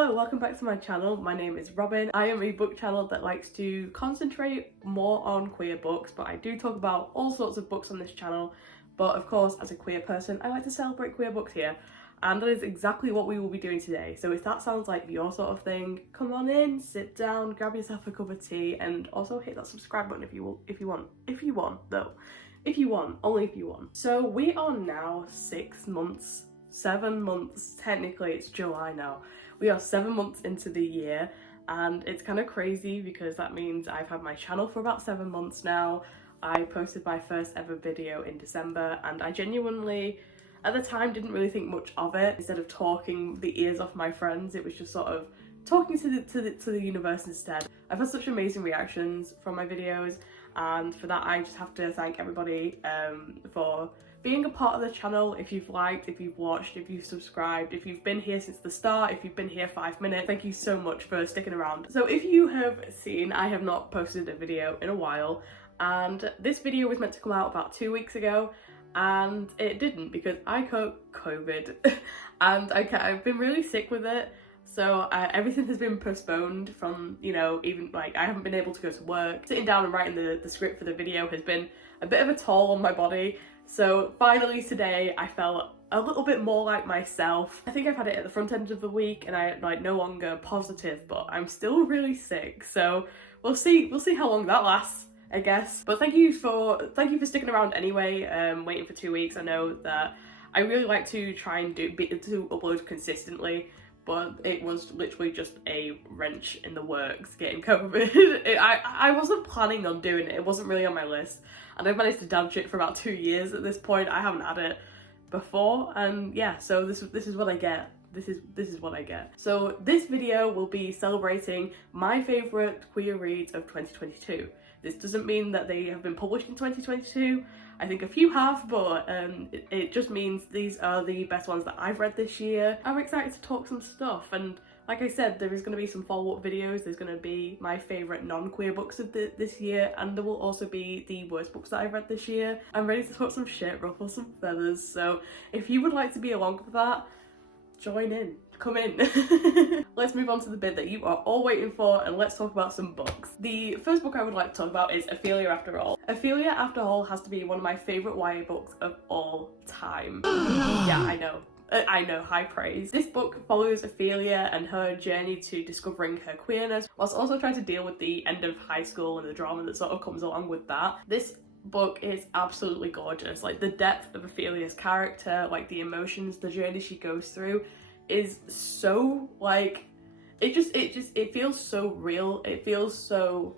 Hello, welcome back to my channel. My name is Robin. I am a book channel that likes to concentrate more on queer books, but I do talk about all sorts of books on this channel. But of course, as a queer person, I like to celebrate queer books here. And that is exactly what we will be doing today. So if that sounds like your sort of thing, come on in, sit down, grab yourself a cup of tea, and also hit that subscribe button if you want, only if you want. So we are now 7 months, technically it's July now. We are 7 months into the year, and it's kind of crazy because that means I've had my channel for about 7 months now. I posted my first ever video in December, and I genuinely, at the time, didn't really think much of it. Instead of talking the ears off my friends, it was just sort of talking to the universe instead. I've had such amazing reactions from my videos, and for that I just have to thank everybody for being a part of the channel. If you've liked, if you've watched, if you've subscribed, if you've been here since the start, if you've been here 5 minutes, thank you so much for sticking around. So if you have seen, I have not posted a video in a while, and this video was meant to come out about 2 weeks ago, and it didn't because I caught COVID and I've been really sick with it. So everything has been postponed from, you know, even like I haven't been able to go to work. Sitting down and writing the script for the video has been a bit of a toll on my body. So finally today I felt a little bit more like myself. I think I've had it at the front end of the week and I'm like no longer positive, but I'm still really sick. So we'll see how long that lasts, I guess. But thank you for sticking around anyway, waiting for 2 weeks. I know that I really like to try and to upload consistently, but it was literally just a wrench in the works getting COVID. I wasn't planning on doing it. It wasn't really on my list, and I've managed to dodge it for about 2 years at this point. I haven't had it before, and yeah, so this is what I get. This is what I get. So this video will be celebrating my favourite queer reads of 2022. This doesn't mean that they have been published in 2022. I think a few have, but it just means these are the best ones that I've read this year. I'm excited to talk some stuff, and like I said, there is going to be some follow-up videos. There's going to be my favourite non-queer books of this year, and there will also be the worst books that I've read this year. I'm ready to talk some shit, ruffle some feathers, so if you would like to be along for that, join in. Come in. Let's move on to the bit that you are all waiting for, and let's talk about some books. The first book I would like to talk about is Ophelia After All. Ophelia After All has to be one of my favourite YA books of all time. Yeah, I know, high praise. This book follows Ophelia and her journey to discovering her queerness, whilst also trying to deal with the end of high school and the drama that sort of comes along with that. This book is absolutely gorgeous. Like, the depth of Ophelia's character, like the emotions, the journey she goes through is so, like, it feels so real. It feels so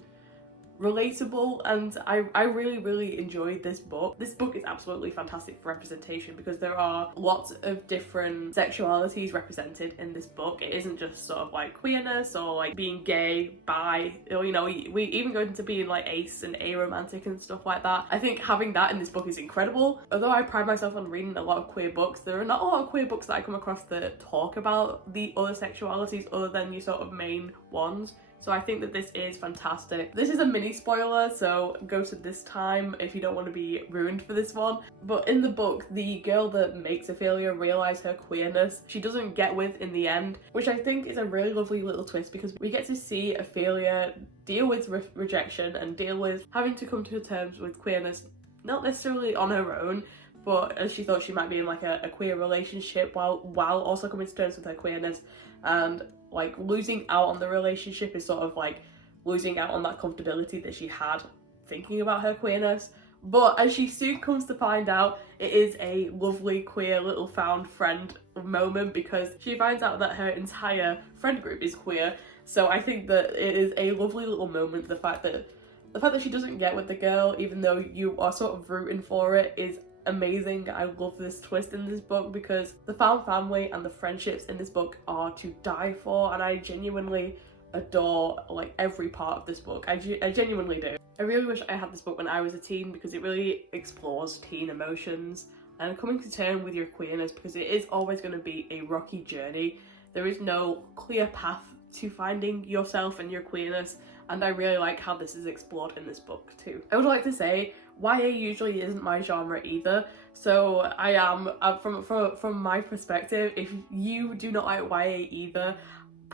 relatable, and I really enjoyed this book. This book is absolutely fantastic for representation because there are lots of different sexualities represented in this book. It isn't just sort of like queerness or like being gay, bi, or, you know, we even go into being like ace and aromantic and stuff like that. I think having that in this book is incredible. Although I pride myself on reading a lot of queer books, there are not a lot of queer books that I come across that talk about the other sexualities other than your sort of main ones. So I think that this is fantastic. This is a mini spoiler, so go to this time if you don't want to be ruined for this one. But in the book, the girl that makes Ophelia realise her queerness, she doesn't get with in the end, which I think is a really lovely little twist because we get to see Ophelia deal with rejection and deal with having to come to terms with queerness, not necessarily on her own, but as she thought she might be in like a queer relationship while also coming to terms with her queerness, and like losing out on the relationship is sort of like losing out on that comfortability that she had thinking about her queerness. But as she soon comes to find out, it is a lovely queer little found friend moment because she finds out that her entire friend group is queer. So I think that it is a lovely little moment. The fact that she doesn't get with the girl, even though you are sort of rooting for it, is amazing. I love this twist in this book because the found family and the friendships in this book are to die for, and I genuinely adore like every part of this book. I genuinely do. I really wish I had this book when I was a teen because it really explores teen emotions and coming to terms with your queerness, because it is always going to be a rocky journey. There is no clear path to finding yourself and your queerness, and I really like how this is explored in this book too. I would like to say YA usually isn't my genre either, so I am, from my perspective, if you do not like YA either,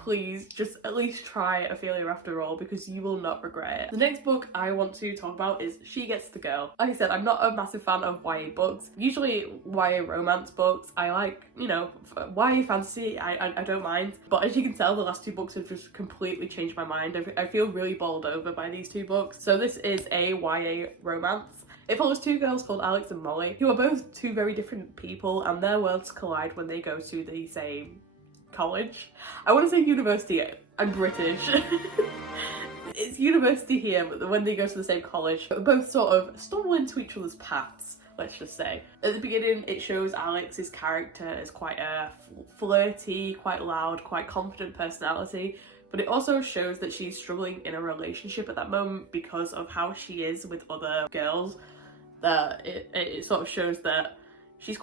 please just at least try Ophelia after all, because you will not regret it. The next book I want to talk about is She Gets the Girl. Like I said, I'm not a massive fan of YA books. Usually YA romance books, I like, you know, YA fantasy, I don't mind. But as you can tell, the last two books have just completely changed my mind. I feel really bowled over by these two books. So this is a YA romance. It follows two girls called Alex and Molly, who are both two very different people, and their worlds collide when they go to the same college. I want to say university, I'm British. It's university here, but when they go to the same college, both sort of stumble into each other's paths, let's just say. At the beginning, it shows Alex's character as quite a flirty, quite loud, quite confident personality, but it also shows that she's struggling in a relationship at that moment because of how she is with other girls. That it sort of shows that she's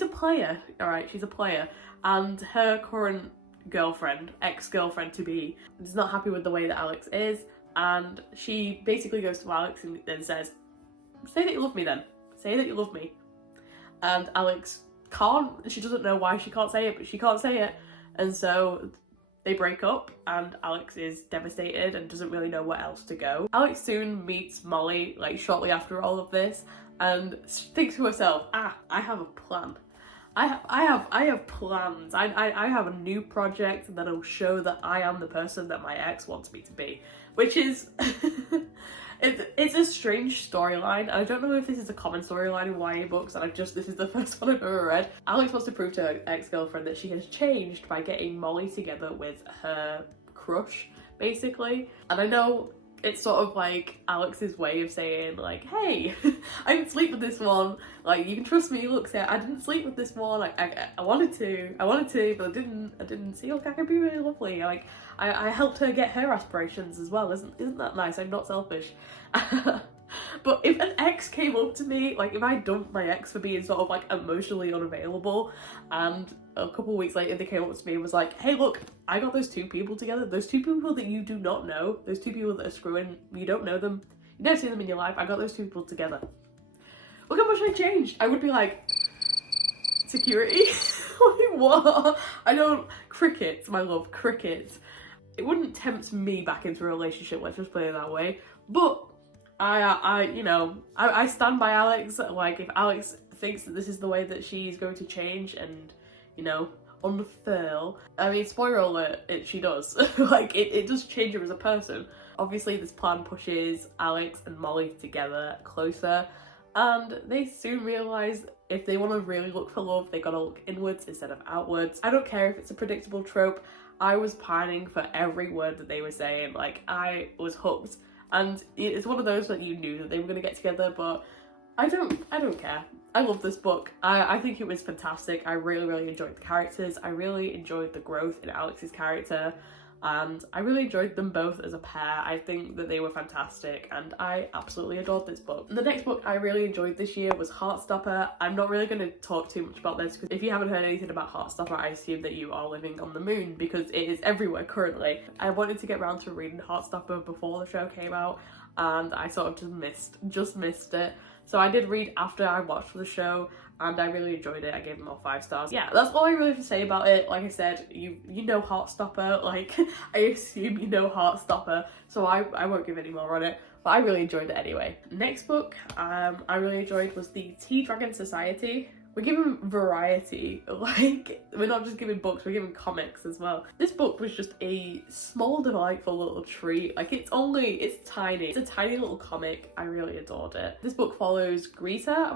a player, alright, she's a player, and her current girlfriend, ex-girlfriend to be, is not happy with the way that Alex is, and she basically goes to Alex and says, say that you love me then, say that you love me. And Alex can't, she doesn't know why she can't say it, but she can't say it, and so they break up, and Alex is devastated and doesn't really know where else to go. Alex soon meets Molly, like shortly after all of this, and thinks to herself, I have a plan. I have plans. I have a new project that'll show that I am the person that my ex wants me to be. Which is it's a strange storyline. I don't know if this is a common storyline in YA books, and this is the first one I've ever read. Alex wants to prove to her ex-girlfriend that she has changed by getting Molly together with her crush, basically. And I know it's sort of like Alex's way of saying, like, hey, I didn't sleep with this one, like, you can trust me, look, say, I didn't sleep with this one, like, I wanted to, but I didn't see, look, I could be really lovely, like, I helped her get her aspirations as well, isn't that nice? I'm not selfish. But if an ex came up to me, like if I dumped my ex for being sort of like emotionally unavailable, and a couple of weeks later they came up to me and was like, hey look, I got those two people together, those two people that you do not know, those two people that are screwing, you don't know them, you never seen them in your life, I got those two people together. Look how much I changed. I would be like, security? Like what? I don't, crickets, my love, crickets. It wouldn't tempt me back into a relationship, let's just put it that way, but I stand by Alex. Like, if Alex thinks that this is the way that she's going to change and, you know, unfurl, I mean, spoiler alert, she does. Like, it does change her as a person. Obviously, this plan pushes Alex and Molly together closer, and they soon realise if they want to really look for love, they gotta look inwards instead of outwards. I don't care if it's a predictable trope. I was pining for every word that they were saying. Like, I was hooked. And it's one of those that you knew that they were going to get together, but I don't care. I love this book. I think it was fantastic. I really enjoyed the characters. I really enjoyed the growth in Alex's character, and I really enjoyed them both as a pair. I think that they were fantastic, and I absolutely adored this book. The next book I really enjoyed this year was Heartstopper. I'm not really going to talk too much about this, because if you haven't heard anything about Heartstopper, I assume that you are living on the moon, because it is everywhere currently. I wanted to get around to reading Heartstopper before the show came out, and I sort of just missed it. So I did read after I watched the show, and I really enjoyed it. I gave them all 5 stars. Yeah, that's all I really have to say about it. Like I said, you know Heartstopper, like, I assume you know Heartstopper, so I won't give any more on it, but I really enjoyed it anyway. Next book I really enjoyed was the Tea Dragon Society. We're giving variety, like, we're not just giving books, we're giving comics as well. This book was just a small, delightful little treat. Like, it's tiny. It's a tiny little comic. I really adored it. This book follows Greta,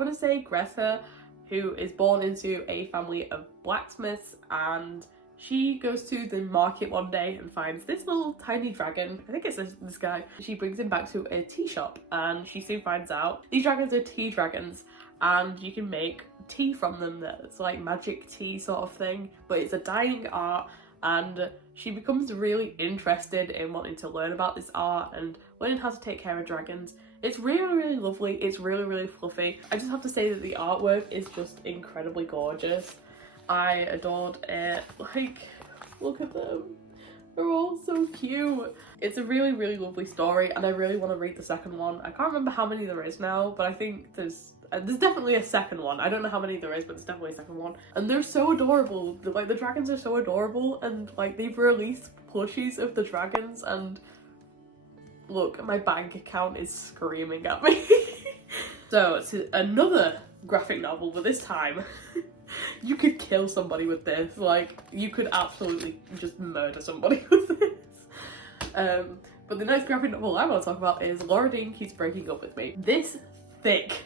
who is born into a family of blacksmiths, and she goes to the market one day and finds this little tiny dragon. I think it's this guy. She brings him back to a tea shop, and she soon finds out these dragons are tea dragons, and you can make tea from them that's like magic tea sort of thing, but it's a dying art, and she becomes really interested in wanting to learn about this art and learning how to take care of dragons. It's really lovely. It's really fluffy. I just have to say that the artwork is just incredibly gorgeous. I adored it. Like, look at them. They're all so cute. It's a really, really lovely story, and I really want to read the second one. I can't remember how many there is now, but I think there's definitely a second one. I don't know how many there is, but there's definitely a second one. And they're so adorable. Like, the dragons are so adorable, and like they've released plushies of the dragons, and look, my bank account is screaming at me. So it's another graphic novel, but this time you could kill somebody with this. Like, you could absolutely just murder somebody with this. But the next graphic novel I want to talk about is Laura Dean Keeps Breaking Up With Me. This thick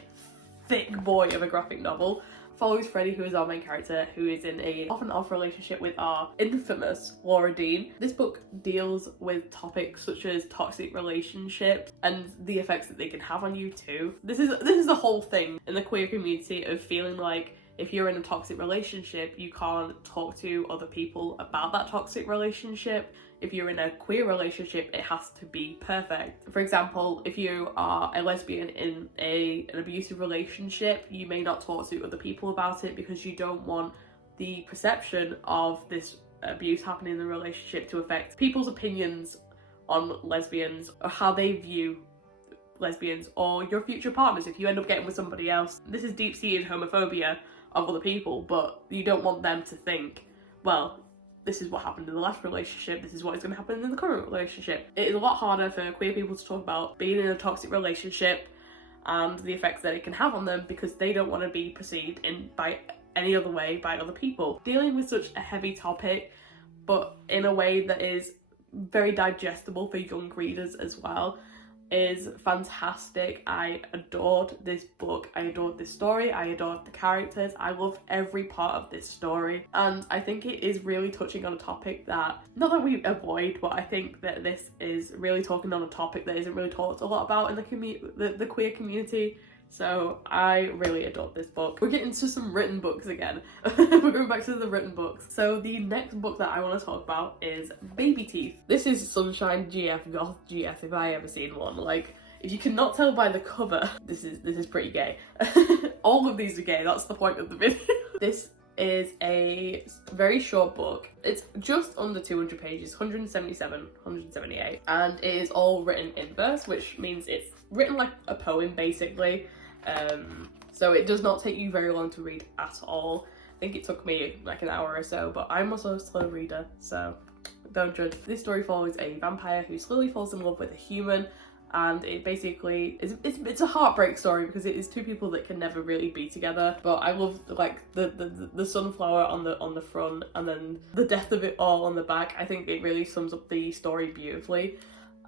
boy of a graphic novel follows Freddie, who is our main character, who is in a off and off relationship with our infamous Laura Dean. This book deals with topics such as toxic relationships and the effects that they can have on you too. This is the whole thing in the queer community of feeling like if you're in a toxic relationship, you can't talk to other people about that toxic relationship. If you're in a queer relationship, it has to be perfect. For example, if you are a lesbian in an abusive relationship, you may not talk to other people about it because you don't want the perception of this abuse happening in the relationship to affect people's opinions on lesbians or how they view lesbians or your future partners if you end up getting with somebody else. This is deep-seated homophobia of other people, but you don't want them to think, well, this is what happened in the last relationship, this is what is going to happen in the current relationship. It is a lot harder for queer people to talk about being in a toxic relationship and the effects that it can have on them because they don't want to be perceived by any other way by other people. Dealing with such a heavy topic, but in a way that is very digestible for young readers as well, is fantastic. I adored this book, I adored this story, I adored the characters, I loved every part of this story, and I think it is really touching on a topic that, not that we avoid, but I think that this is really talking on a topic that isn't really talked a lot about in the queer community. So I really adored this book. We're getting to some written books again. We're going back to the written books. So the next book that I want to talk about is Baby Teeth. This is Sunshine GF, Goth GF if I ever seen one. Like, if you cannot tell by the cover, this is pretty gay. All of these are gay, that's the point of the video. This is a very short book. It's just under 200 pages, 177, 178, and it is all written in verse, which means it's written like a poem basically. So it does not take you very long to read at all. I think it took me like an hour or so, but I'm also a slow reader, so don't judge. This story follows a vampire who slowly falls in love with a human, and it basically it's a heartbreak story because it is two people that can never really be together. But I love like the sunflower on the front and then the death of it all on the back. I think it really sums up the story beautifully.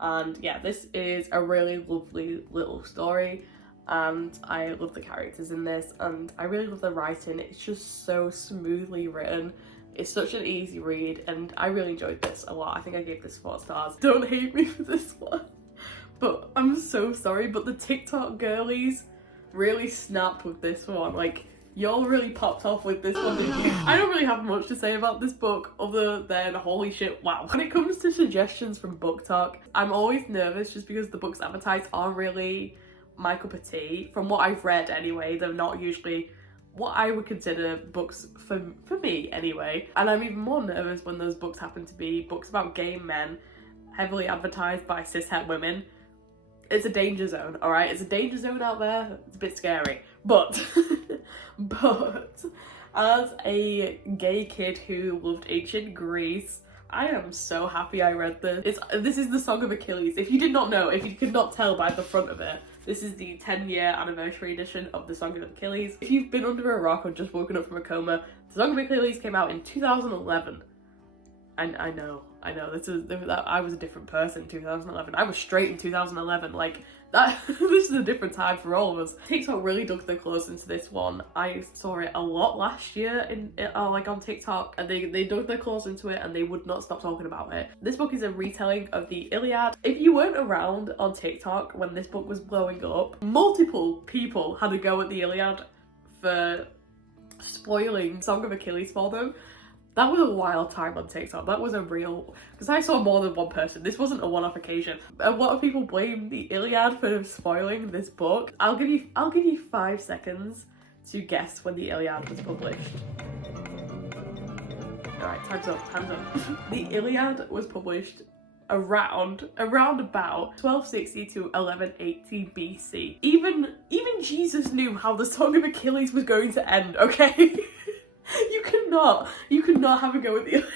And yeah, this is a really lovely little story, and I love the characters in this, and I really love the writing. It's just so smoothly written. It's such an easy read, and I really enjoyed this a lot. I think I gave this 4 stars. Don't hate me for this one, but I'm so sorry, but the TikTok girlies really snapped with this one. Like, y'all really popped off with this one, didn't you? I don't really have much to say about this book other than holy shit, wow. When it comes to suggestions from Book Talk, I'm always nervous just because the books advertised aren't really my cup of tea. From what I've read anyway, they're not usually what I would consider books for me anyway. And I'm even more nervous when those books happen to be books about gay men, heavily advertised by cishet women. It's a danger zone, alright? It's a danger zone out there. It's a bit scary. But, but as a gay kid who loved ancient Greece, I am so happy I read this. This is the Song of Achilles. If you did not know, if you could not tell by the front of it, this is the 10-year anniversary edition of the Song of Achilles. If you've been under a rock or just woken up from a coma, the Song of Achilles came out in 2011. And I know, I was a different person in 2011. I was straight in 2011, like, that. This is a different time for all of us. TikTok really dug their claws into this one. I saw it a lot last year like on TikTok, and they dug their claws into it and they would not stop talking about it. This book is a retelling of the Iliad. If you weren't around on TikTok when this book was blowing up, multiple people had a go at the Iliad for spoiling Song of Achilles for them. That was a wild time on TikTok. That was a real, because I saw more than one person. This wasn't a one-off occasion. A lot of people blame the Iliad for spoiling this book. I'll give you 5 seconds to guess when the Iliad was published. Alright, time's up, time's up. The Iliad was published around about 1260 to 1180 BC. Even Jesus knew how the Song of Achilles was going to end, okay? You cannot have a go with the Iliad.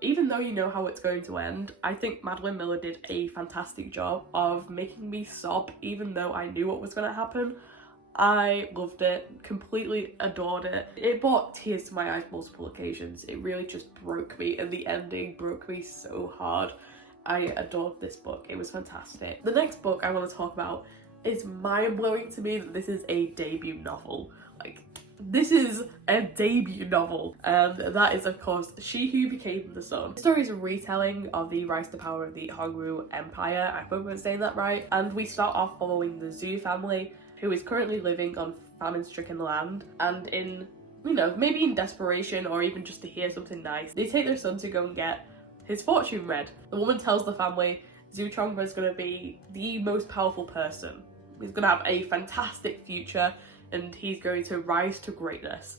Even though you know how it's going to end, I think Madeline Miller did a fantastic job of making me sob even though I knew what was going to happen. I loved it, completely adored it. It brought tears to my eyes multiple occasions. It really just broke me, and the ending broke me so hard. I adored this book. It was fantastic. The next book I want to talk about is mind-blowing to me that this is a debut novel. Like, this is a debut novel, and that is of course She Who Became the Sun. The story is a retelling of the rise to power of the Hongwu Empire. I hope I'm saying that right. And we start off following the Zhu family, who is currently living on famine-stricken land, and in, you know, maybe in desperation or even just to hear something nice, they take their son to go and get his fortune read. The woman tells the family Zhu Chongba is going to be the most powerful person. He's going to have a fantastic future and he's going to rise to greatness.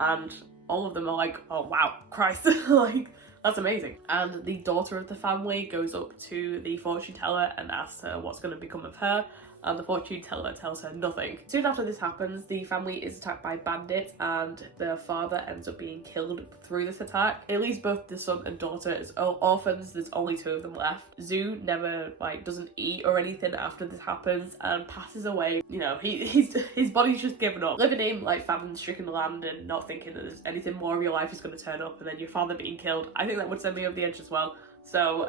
And all of them are like, oh wow, Christ, like, that's amazing. And the daughter of the family goes up to the fortune teller and asks her what's going to become of her, and the fortune teller tells her nothing. Soon after this happens, the family is attacked by bandits and the father ends up being killed through this attack. It leaves both the son and daughter as orphans. There's only two of them left. Zhu never doesn't eat or anything after this happens and passes away. You know, his body's just given up. Living in famine-stricken land and not thinking that there's anything more of your life is going to turn up, and then your father being killed. I think that would send me over the edge as well. So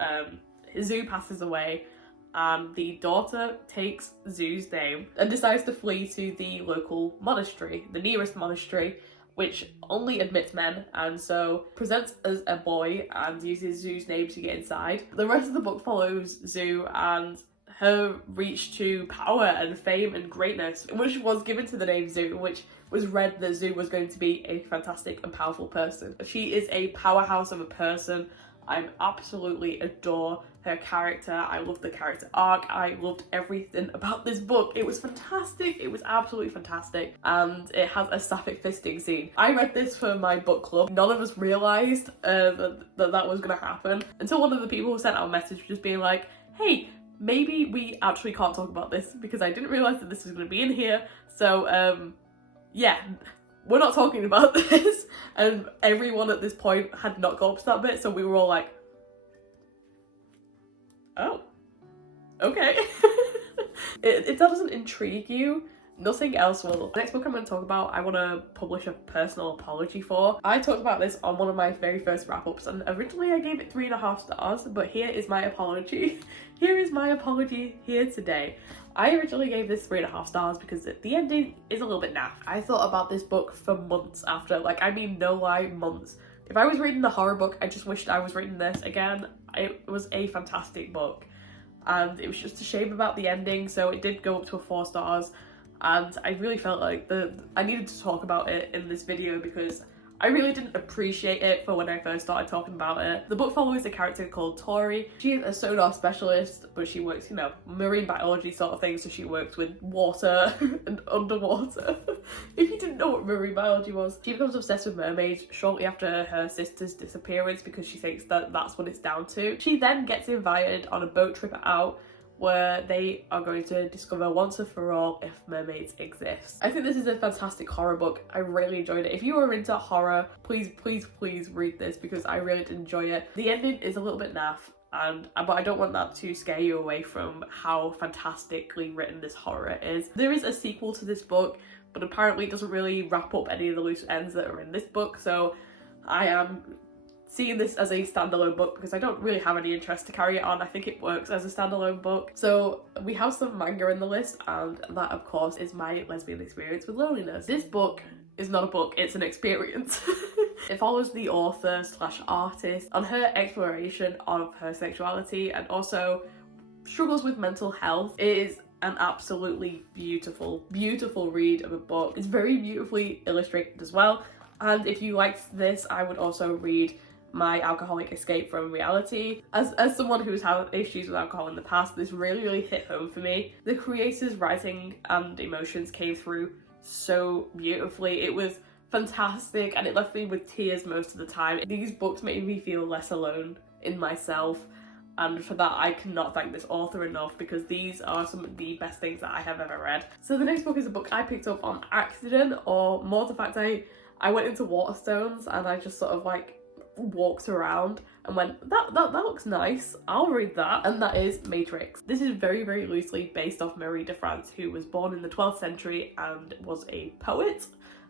Zhu passes away, and the daughter takes Zhu's name and decides to flee to the local monastery, the nearest monastery, which only admits men, and so presents as a boy and uses Zhu's name to get inside. The rest of the book follows Zhu and her reach to power and fame and greatness, which was given to the name Zhu, which was read that Zhu was going to be a fantastic and powerful person. She is a powerhouse of a person. I absolutely adore her character. I loved the character arc. I loved everything about this book. It was fantastic. It was absolutely fantastic. And it has a sapphic fisting scene. I read this for my book club. None of us realised that was going to happen until one of the people sent out a message just being like, hey, maybe we actually can't talk about this because I didn't realise that this was going to be in here. So, yeah. We're not talking about this, and everyone at this point had not got up to that bit, so we were all like, oh, okay. If that doesn't intrigue you, nothing else will. The next book I'm going to talk about, I want to publish a personal apology for. I talked about this on one of my very first wrap-ups, and originally I gave it 3.5 stars, but here is my apology. Here is my apology here today. I originally gave this 3.5 stars because the ending is a little bit naff. I thought about this book for months after, no lie, months. If I was reading the horror book, I just wished I was reading this again. It was a fantastic book, and it was just a shame about the ending, so it did go up to 4 stars, and I really felt like I needed to talk about it in this video because I really didn't appreciate it for when I first started talking about it. The book follows a character called Tori. She is a sonar specialist, but she works, marine biology sort of thing, so she works with water and underwater. If you didn't know what marine biology was. She becomes obsessed with mermaids shortly after her sister's disappearance because she thinks that that's what it's down to. She then gets invited on a boat trip out where they are going to discover once and for all if mermaids exist. I think this is a fantastic horror book. I really enjoyed it. If you are into horror, please read this because I really did enjoy it. The ending is a little bit naff, but I don't want that to scare you away from how fantastically written this horror is. There is a sequel to this book, but apparently it doesn't really wrap up any of the loose ends that are in this book, so I am seeing this as a standalone book because I don't really have any interest to carry it on. I think it works as a standalone book. So we have some manga in the list, and that of course is my lesbian experience with loneliness. This book is not a book, it's an experience. It follows the author / artist on her exploration of her sexuality and also struggles with mental health. It is an absolutely beautiful read of a book. It's very beautifully illustrated as well. And if you liked this, I would also read My Alcoholic Escape from Reality. As someone who's had issues with alcohol in the past, this really hit home for me. The creator's writing and emotions came through so beautifully. It was fantastic, and it left me with tears most of the time. These books made me feel less alone in myself, and for that I cannot thank this author enough, because these are some of the best things that I have ever read. So the next book is a book I picked up on accident, or more to the fact I went into Waterstones and I just sort of like walked around and went, that looks nice, I'll read that, and that is Matrix. This is very, very loosely based off Marie de France, who was born in the 12th century and was a poet,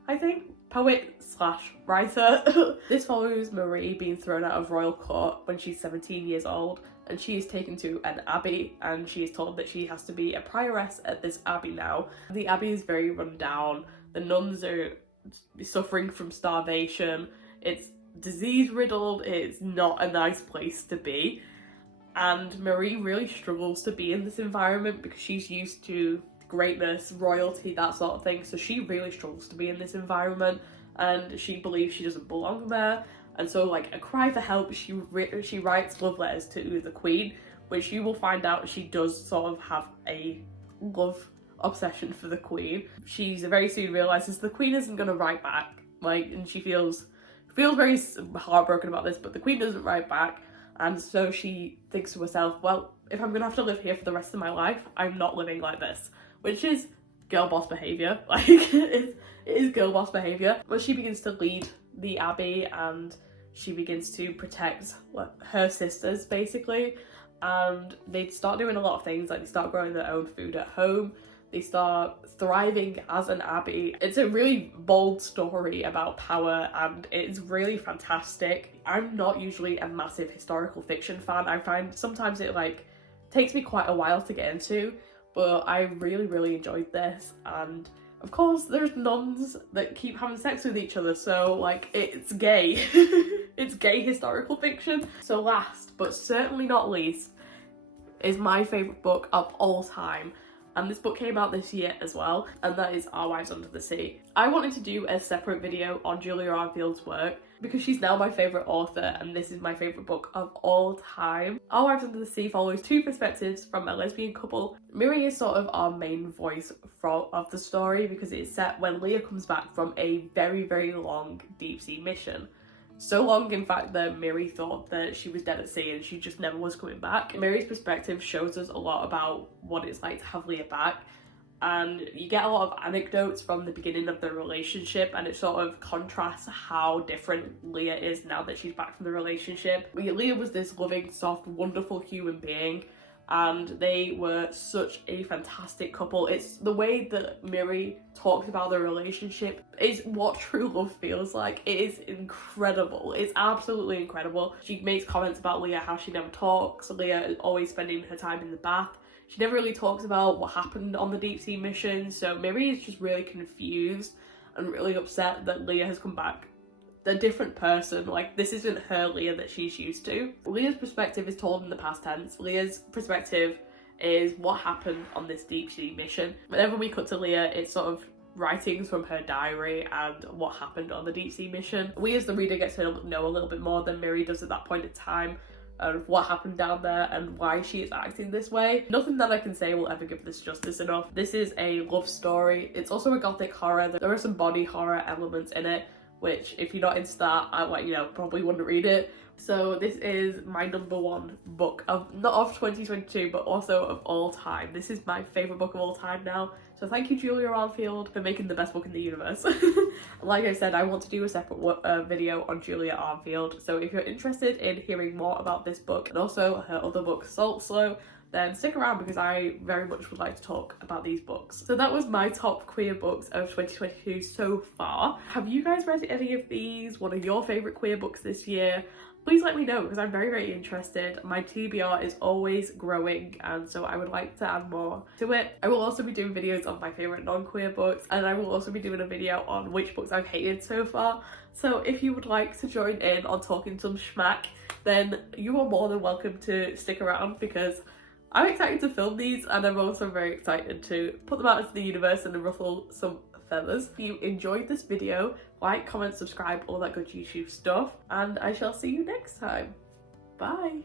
I think. Poet/writer. This follows Marie being thrown out of royal court when she's 17 years old, and she is taken to an abbey, and she is told that she has to be a prioress at this abbey now. The abbey is very run down, the nuns are suffering from starvation, it's disease riddled, it's not a nice place to be, and Marie really struggles to be in this environment because she's used to greatness, royalty, that sort of thing, so she really struggles to be in this environment, and she believes she doesn't belong there. And so, like a cry for help, she writes love letters to the Queen, which you will find out she does sort of have a love obsession for the Queen. She very soon realizes the Queen isn't going to write back, and she feels very heartbroken about this, but the Queen doesn't write back, and so she thinks to herself, well, if I'm going to have to live here for the rest of my life, I'm not living like this. Which is girl boss behaviour, it is girl boss behaviour. When she begins to lead the abbey and she begins to protect her sisters, basically, and they start doing a lot of things, like they start growing their own food at home, they start thriving as an abbey. It's a really bold story about power, and it's really fantastic. I'm not usually a massive historical fiction fan. I find sometimes it takes me quite a while to get into, but I really, really enjoyed this. And of course there's nuns that keep having sex with each other, so it's gay. It's gay historical fiction. So last but certainly not least is my favourite book of all time, and this book came out this year as well, and that is Our Wives Under the Sea. I wanted to do a separate video on Julia Arnfield's work because she's now my favourite author, and this is my favourite book of all time. Our Wives Under the Sea follows two perspectives from a lesbian couple. Miri is sort of our main voice of the story because it's set when Leah comes back from a very, very long deep sea mission. So long, in fact, that Miri thought that she was dead at sea and she just never was coming back. Miri's perspective shows us a lot about what it's like to have Leah back, and you get a lot of anecdotes from the beginning of their relationship, and it sort of contrasts how different Leah is now that she's back from the relationship. Leah was this loving, soft, wonderful human being, and they were such a fantastic couple. It's the way that Miri talks about their relationship is what true love feels like. It is incredible. It's absolutely incredible. She makes comments about Leah, how she never talks. Leah is always spending her time in the bath. She never really talks about what happened on the deep sea mission, so Miri is just really confused and really upset that Leah has come back a different person. This isn't her Leah that she's used to. Leah's perspective is told in the past tense. Leah's perspective is what happened on this deep sea mission. Whenever we cut to Leah, it's sort of writings from her diary and what happened on the deep sea mission. We as the reader get to know a little bit more than Miri does at that point in time, of what happened down there and why she is acting this way. Nothing that I can say will ever give this justice enough. This is a love story. It's also a gothic horror. There are some body horror elements in it, which if you're not into that, I probably wouldn't read it. So this is my number one book not of 2022, but also of all time. This is my favourite book of all time now. So thank you, Julia Arnfield, for making the best book in the universe. Like I said, I want to do a separate video on Julia Arnfield. So if you're interested in hearing more about this book and also her other book, Salt Slow, then stick around because I very much would like to talk about these books. So that was my top queer books of 2022 so far. Have you guys read any of these? What are your favourite queer books this year? Please let me know because I'm very, very interested. My TBR is always growing, and so I would like to add more to it. I will also be doing videos of my favourite non-queer books, and I will also be doing a video on which books I've hated so far. So if you would like to join in on talking some schmack, then you are more than welcome to stick around because I'm excited to film these, and I'm also very excited to put them out into the universe and ruffle some feathers. If you enjoyed this video, like, comment, subscribe, all that good YouTube stuff, and I shall see you next time. Bye!